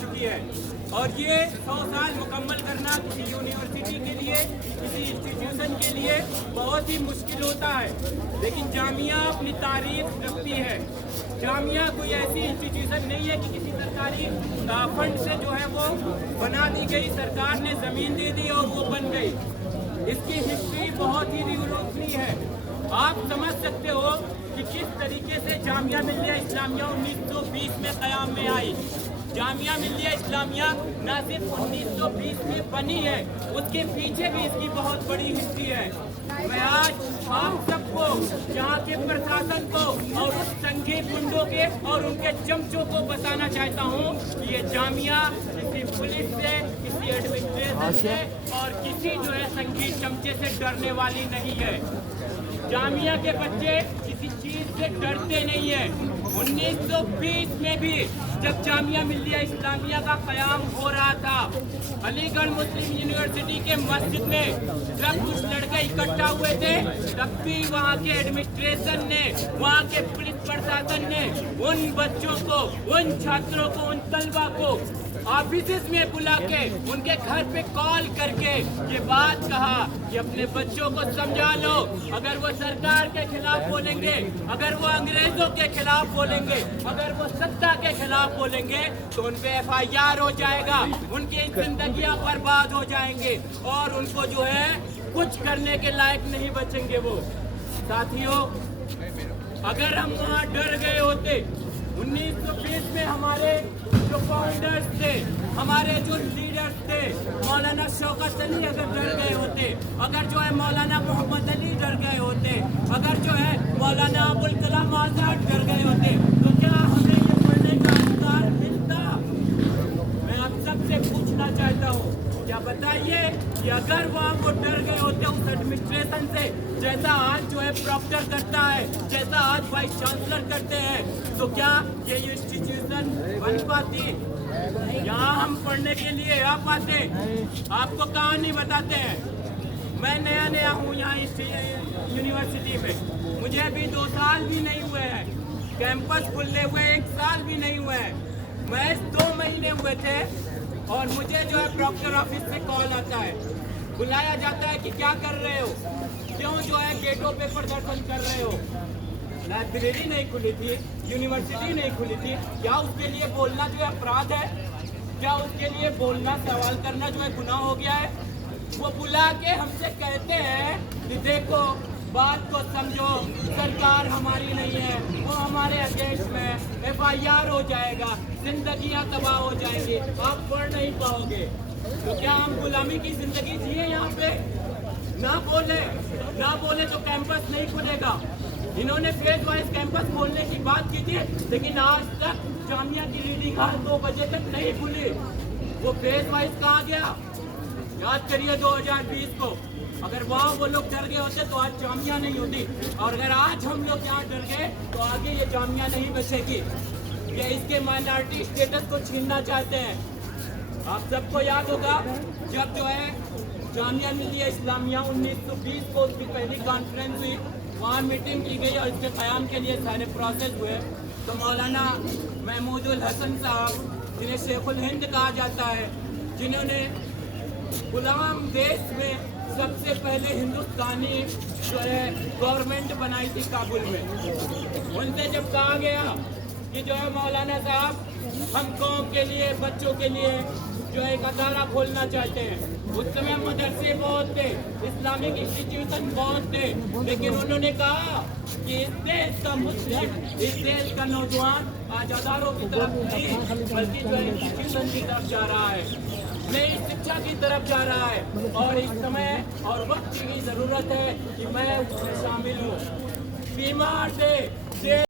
چکی ہے، اور یہ 100 سال مکمل کرنا کسی یونیورسٹی کے لیے، کسی انسٹیٹیوشن کے لیے بہت ہی مشکل ہوتا ہے، لیکن جامعہ اپنی تاریخ رکھتی ہے۔ جامعہ کوئی ایسی انسٹیٹیوشن نہیں ہے کہ کسی سرکاری فنڈ سے جو ہے وہ بنا دی گئی، سرکار نے زمین دے دی اور وہ بن گئی۔ اس کی ہسٹری بہت ہی ریولوشنری ہے۔ آپ سمجھ سکتے ہو کہ کس طریقے سے جامعہ ملیہ اسلامیہ 1920 میں قیام میں آئی۔ جامعہ ملیہ اسلامیہ نہ صرف 1920 میں بنی ہے، اس کے پیچھے بھی اس کی بہت بڑی ہسٹری ہے۔ میں آج آپ سب کو، یہاں کے پرشاسن کو اور اس سنگھی پنڈوں کے اور ان کے چمچوں کو بتانا چاہتا ہوں کہ یہ جامعہ کسی پولیس سے، کسی ایڈمنسٹریشن سے اور کسی جو ہے سنگھی چمچے سے ڈرنے والی نہیں ہے۔ جامعہ کے بچے کسی چیز سے ڈرتے نہیں ہیں۔ 1920 میں بھی جب جامعہ ملیہ اسلامیہ کا قیام ہو رہا تھا، علی گڑھ مسلم یونیورسٹی کے مسجد میں جب کچھ لڑکے اکٹھا ہوئے تھے، تب بھی وہاں کے ایڈمنسٹریشن نے، وہاں کے پولیس پرشاسن نے ان بچوں کو، ان چھاتروں کو، ان طلبہ کو آفیسز میں بلا کے ان کے گھر پہ کال کر کے یہ بات کہا کہ اپنے بچوں کو سمجھا لو، اگر وہ سرکار کے خلاف بولیں گے، اگر وہ انگریزوں کے خلاف بولیں گے، اگر وہ ستا کے خلاف بولیں گے تو ان پہ FIR ہو جائے گا، ان کی زندگیاں برباد ہو جائیں گے اور ان کو جو ہے کچھ کرنے کے لائق نہیں بچیں گے وہ۔ ساتھیوں، اگر ہم وہاں ڈر گئے ہوتے، 1920 میں ہمارے جو فاؤنڈرز تھے، ہمارے جو لیڈرز تھے، مولانا شوکت علی اگر ڈر گئے ہوتے، اگر جو ہے مولانا محمد علی ڈر گئے ہوتے، اگر جو ہے مولانا ابوالکلام آزاد ڈر گئے ہوتے، تو کیا ہمیں یہ پڑھنے کا ادھکار ملتا؟ میں آپ سب سے پوچھنا چاہتا ہوں، کیا بتائیے کہ اگر وہاں وہ ڈر گئے ہوتے اس ایڈمنسٹریشن سے، جیسا آج جو ہے پروکٹر کرتا ہے، جیسا آج وائس چانسلر کرتے ہیں، تو کیا یہ انسٹیٹیوشن بن پاتی؟ یہاں ہم پڑھنے کے لیے آ پاتے؟ آپ کو کہانی بتاتے ہیں، میں نیا ہوں یہاں یونیورسٹی میں، مجھے ابھی 2 سال بھی نہیں ہوئے ہیں، کیمپس کھلنے ہوئے 1 سال بھی نہیں ہوئے ہیں، محض 2 مہینے ہوئے تھے اور مجھے جو ہے پروکٹر آفس سے کال آتا ہے، بلایا جاتا ہے کہ کیا کر رہے ہو، کیوں جو ہے گیٹوں پہ پردرشن کر رہے ہو؟ لائبریری نہیں کھلی تھی، یونیورسٹی نہیں کھلی تھی، کیا اس کے لیے بولنا جو ہے اپرادھ ہے؟ کیا اس کے لیے بولنا، سوال کرنا جو ہے گناہ ہو گیا ہے؟ وہ بلا کے ہم سے کہتے ہیں کہ دیکھو بات کو سمجھو، سرکار ہماری نہیں ہے، وہ ہمارے اگینسٹ میں FIR ہو جائے گا، زندگیاں تباہ ہو جائیں گی، آپ پڑھ نہیں پاؤ گے۔ تو کیا ہم غلامی کی زندگی جیے یہاں پہ؟ نہ بولے تو کیمپس نہیں کھلے گا۔ انہوں نے فیز وائز کیمپس کھولنے کی بات کی تھی، لیکن آج تک جامعہ کی ریڈنگ ہال 2 بجے تک نہیں کھلی۔ وہ فیز وائز کہاں گیا؟ یاد کریے 2020 کو، اگر وہاں وہ لوگ ڈر گئے ہوتے تو آج جامعہ نہیں ہوتی، اور اگر آج ہم لوگ یہاں ڈر گئے تو آگے یہ جامعہ نہیں بچے گی۔ یہ اس کے مائنارٹی اسٹیٹس کو چھیننا چاہتے ہیں۔ آپ سب کو یاد ہوگا جب جو ہے جامعہ ملیہ اسلامیہ 1920 کو اس کی پہلی کانفرنس ہوئی، وہاں میٹنگ کی گئی اور اس کے قیام کے لیے سارے پروسیس ہوئے، تو مولانا محمود الحسن صاحب، جنہیں شیخ الہند کہا جاتا ہے، جنہوں نے غلام دیش میں سب سے پہلے ہندوستانی جو ہے گورنمنٹ بنائی تھی کابل میں، ان سے جب کہا گیا کہ جو ہے مولانا صاحب ہم قوم کے لیے، بچوں کے لیے جو ایک ادارہ کھولنا چاہتے ہیں، اس سمے مدرسے بہت تھے، اسلامک انسٹیٹیوشن بہت تھے، لیکن انہوں نے کہا کہ اس دیش کا مسلم، اس دیش کا نوجوان آج اداروں کی طرف نہیں بلکہ جو ہے انسٹیٹیوشن کی طرف جا رہا ہے، نئی شکشا کی طرف جا رہا ہے، اور اس سمے اور وقت کی ضرورت ہے کہ میں اس میں شامل ہوں۔ بیمار تھے